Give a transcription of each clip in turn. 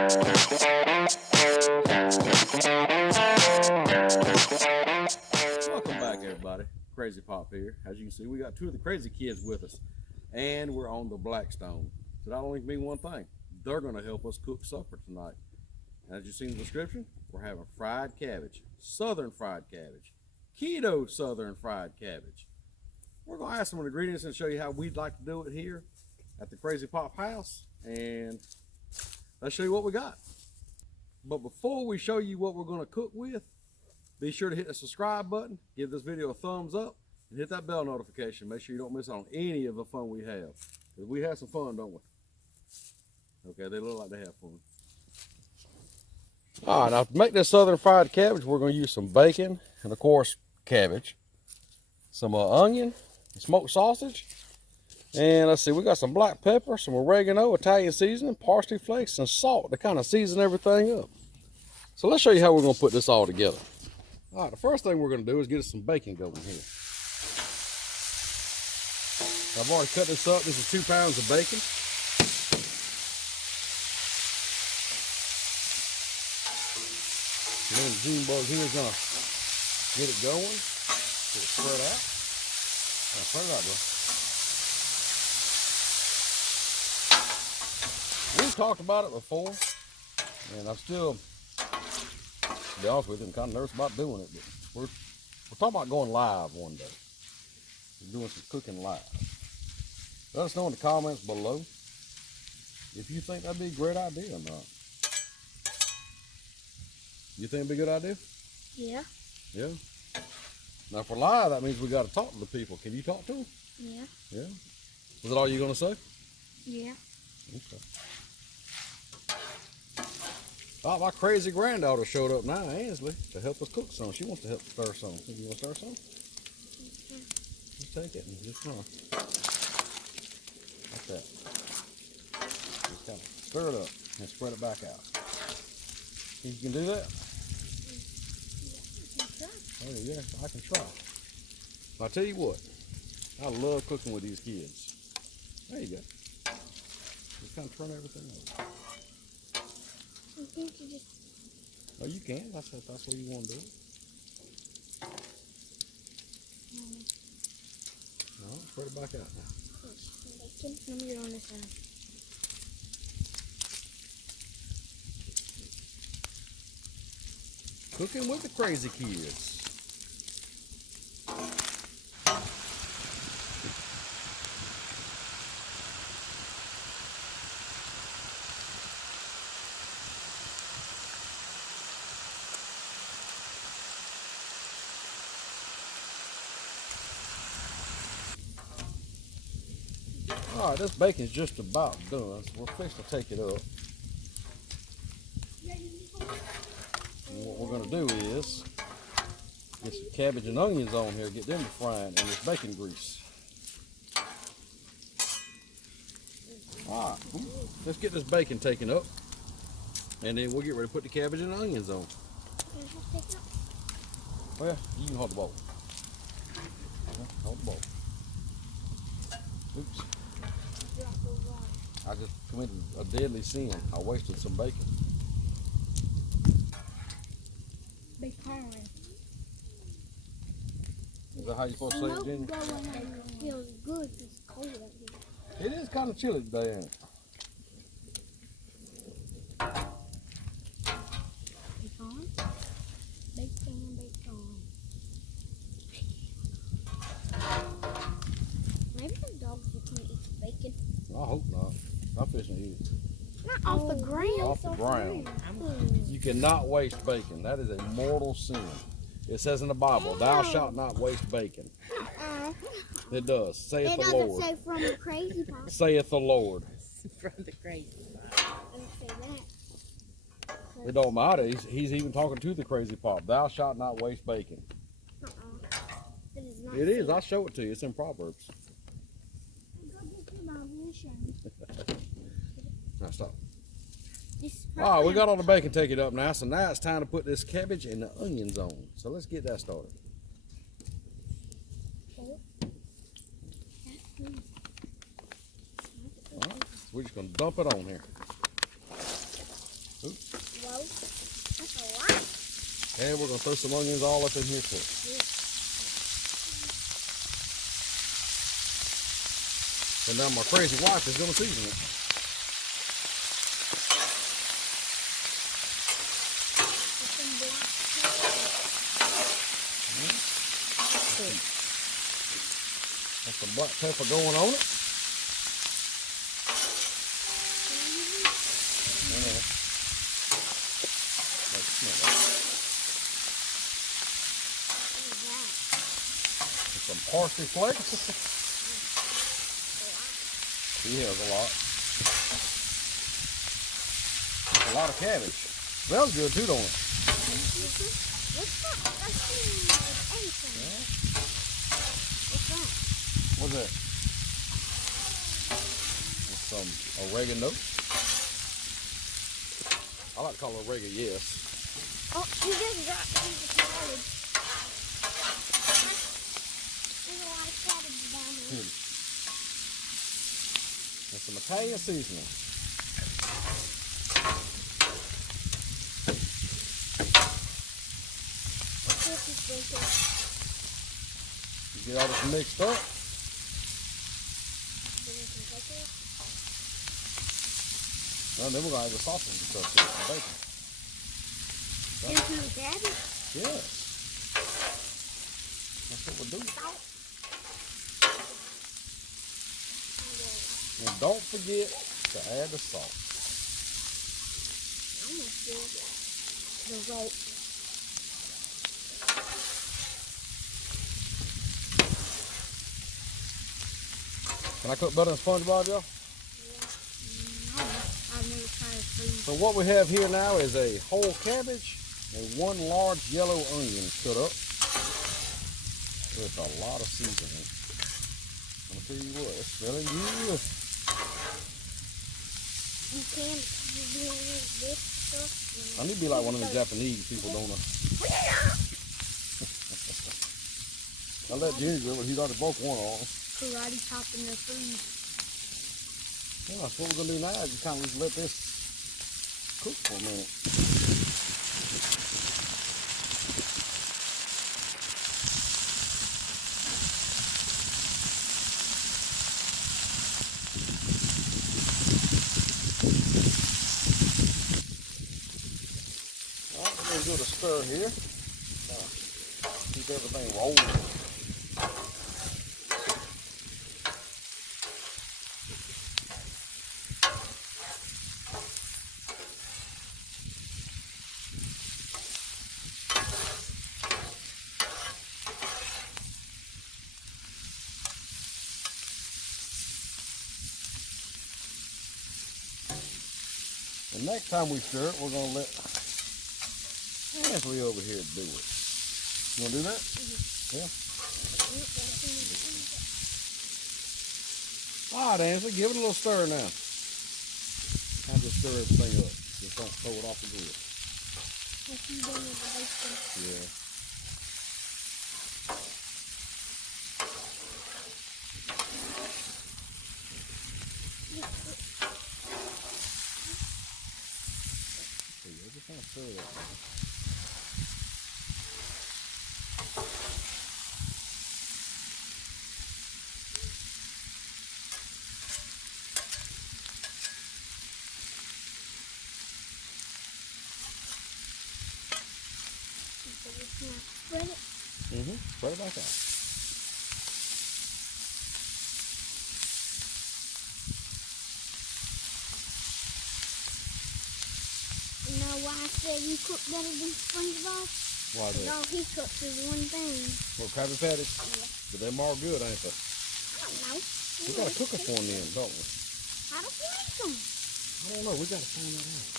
Welcome back, everybody. Crazy Pop here. As you can see, we got two of the crazy kids with us, and we're on the Blackstone. So that only means one thing: they're going to help us cook supper tonight. And as you see in the description, we're having fried cabbage, southern fried cabbage, keto southern fried cabbage. We're going to add some ingredients and show you how we'd like to do it here at the Crazy Pop house, and let's show you what we got. But before we show you what we're going to cook with, be sure to hit the subscribe button, give this video a thumbs up, and hit that bell notification. Make sure you don't miss out on any of the fun we have. Because we have some fun, don't we? Okay, they look like they have fun. All right, now to make this southern fried cabbage, we're going to use some bacon and, of course, cabbage, some onion, smoked sausage, and let's see, we got some black pepper, some oregano, Italian seasoning, parsley flakes, and salt to kind of season everything up. So let's show you how we're going to put this all together. All right, the first thing we're going to do is get us some bacon going here. I've already cut this up. This is 2 pounds of bacon. And then the June bug here is going to get it going. Get it spread out. Spread it out, bro. We've talked about it before, and I'm still, to be honest with you, I'm kind of nervous about doing it, but we're talking about going live one day. We're doing some cooking live. Let us know in the comments below if you think that'd be a great idea or not. You think it'd be a good idea? Yeah. Yeah? Now for live, that means we got to talk to the people. Can you talk to them? Yeah. Yeah? Was that all you're going to say? Yeah. Okay. Oh, my crazy granddaughter showed up now, Ansley, to help us cook some. She wants to help stir some. You want to stir some? Just take it and just kind of, like that. Just kind of stir it up and spread it back out. Think you can do that? Oh yeah, I can try. I'll tell you what, I love cooking with these kids. There you go. Just kind of turn everything over. I think you just... Oh, you can. That's what you want to do. No, spread it back out now. Let me get on this side. Cooking with the crazy kids. All right, this bacon's just about done, so we're fixing to take it up. And what we're going to do is get some cabbage and onions on here, get them to frying in this bacon grease. All right, let's get this bacon taken up, and then we'll get ready to put the cabbage and onions on. Well, you can hold the bowl. Hold the bowl. Oops. I just committed a deadly sin. I wasted some bacon. Big pie. Is that how you're supposed to say it, Jenny? It feels good. It's cold out here. It is kind of chilly today, ain't it? Bacon. Bacon, bacon. Maybe the dogs will come eat the bacon. I hope not. I'm fishing to eat it. Not off the ground. Off the ground. You cannot waste bacon. That is a mortal sin. It says in the Bible, thou shalt not waste bacon. It does. Saith the Lord. It doesn't say from the crazy part. Saith the Lord. From the crazy part. It doesn't say that. It don't matter. He's even talking to the crazy pop. Thou shalt not waste bacon. It is not. It is. I'll show it to you. It's in Proverbs. Now stop. All right, we got all the bacon taken up now, so now it's time to put this cabbage and the onions on. So let's get that started. All right, we're just gonna dump it on here. lot. And we're gonna throw some onions all up in here too. Yeah. And now my crazy wife is gonna season it. With some black pepper. Got some black pepper going on it. Let's smell that. What is that? Some parsley flakes. He has a lot. A lot of cabbage. Smells good too, don't it? What's that? That's with anything. What's that? What's that? With some oregano. I like to call it oregano, yes. Oh, you just dropped it into cabbage. There's a lot of cabbage down there. And some Italian seasoning. What's this is bacon? You get all this mixed up. And then we're going to add the sausage and stuff to it, and bacon. Into the cabbage? Yes. That's what we're doing. Salt. And don't forget to add the salt. I'm gonna feel the rope. Can I cook butter and SpongeBob, y'all? No, I've never tried a freeze. So what we have here now is a whole cabbage and one large yellow onion cut up. With a lot of seasoning. I'm gonna tell you what, it's smelling good. You can do this stuff. I need to be like one of the Japanese people, don't I? I let Junior do it, he's already broke one off. Karate chop in the freeze. Yeah, that's what we're gonna do now, is just kind of just let this cook for a minute. Alright, we're gonna give it a stir here. Keep everything rolling. The next time we stir it, we're gonna let Ashley over here do it. You wanna do that? Yeah. All right, Ashley, give it a little stir now. Time to stir everything up. Just don't throw it off the grill. What you doing with the bacon? Yeah. Just kind of stir it up. Spread it. Spread it back out. You know why I said you cook better than SpongeBob? Why Because that? all he cooks is one thing. Well, Krabby Patties? Yeah. But them all good, ain't they? I don't know. We gotta cook them for them, don't we? How do you make them? I don't know. We gotta find that out.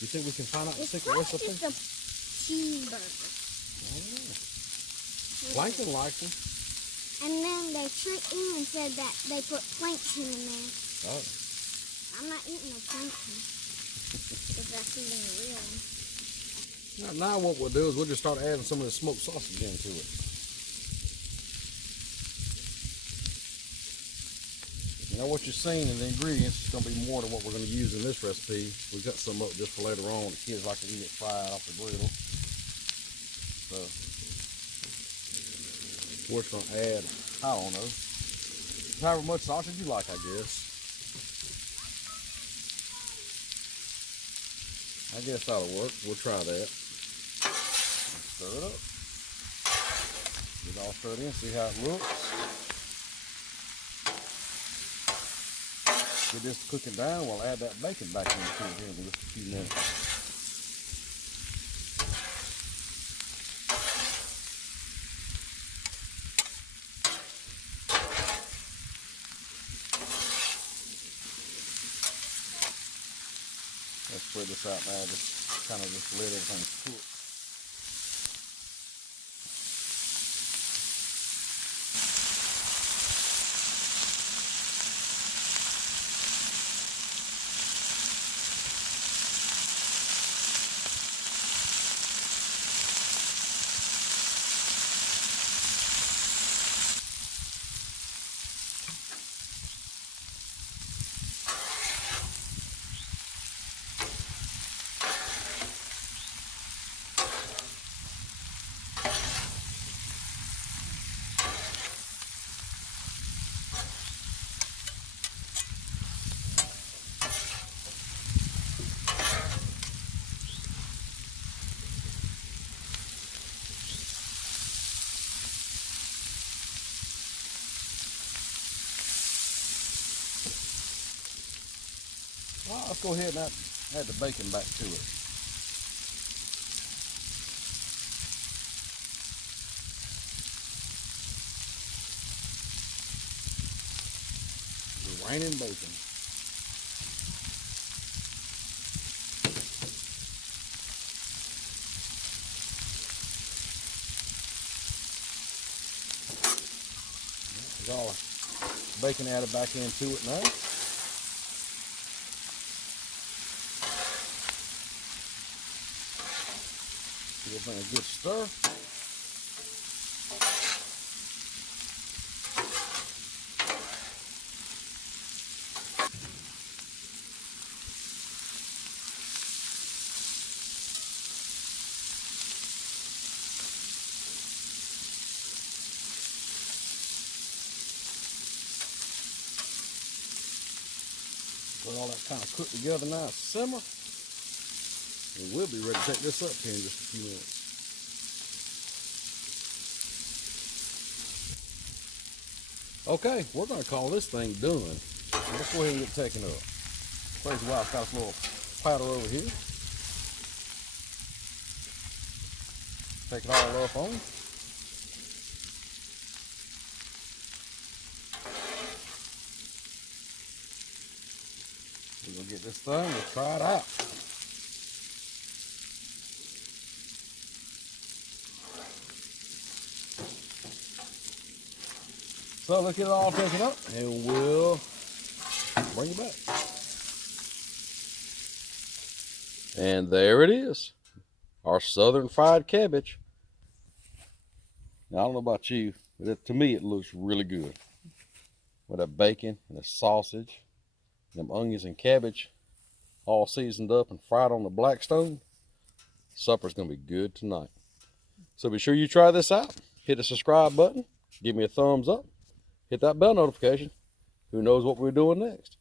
You think we can find out the It's secret probably recipe? just a cheeseburger. I don't know. Plankton likes them. And then they tricked me and said that they put plankton in there. Oh. I'm not eating no plankton. If that's even real. Now what we'll do is we'll just start adding some of the smoked sausage into it. And Now what you're seeing in the ingredients is going to be more than what we're going to use in this recipe. We got some up just for later on. The kids like to eat it fried off the griddle. So we're just going to add, I don't know, however much sausage you like, I guess. I guess that'll work. We'll try that. Stir it up. Get it all stirred in, see how it looks. Get this cooking down, we'll add that bacon back into it here in just a few minutes. Let's spread this out now, just kind of just let everything cook. Well, let's go ahead and add the bacon back to it. It's raining bacon. There's all the bacon added back into it now. Give it a good stir. Let all that kind of cook together now, simmer. And we'll be ready to take this up here in just a few minutes. Okay, we're going to call this thing done. Let's go ahead and get taken up. Crazy Wild's got a little powder over here. Take it all up on. We're going to get this thing, we'll try it out. So let's get it all taken up and we'll bring it back. And there it is, our southern fried cabbage. Now, I don't know about you, but to me it looks really good. With that bacon and the sausage, them onions and cabbage all seasoned up and fried on the Blackstone. Supper's gonna be good tonight. So be sure you try this out. Hit the subscribe button, give me a thumbs up, hit that bell notification. Who knows what we're doing next?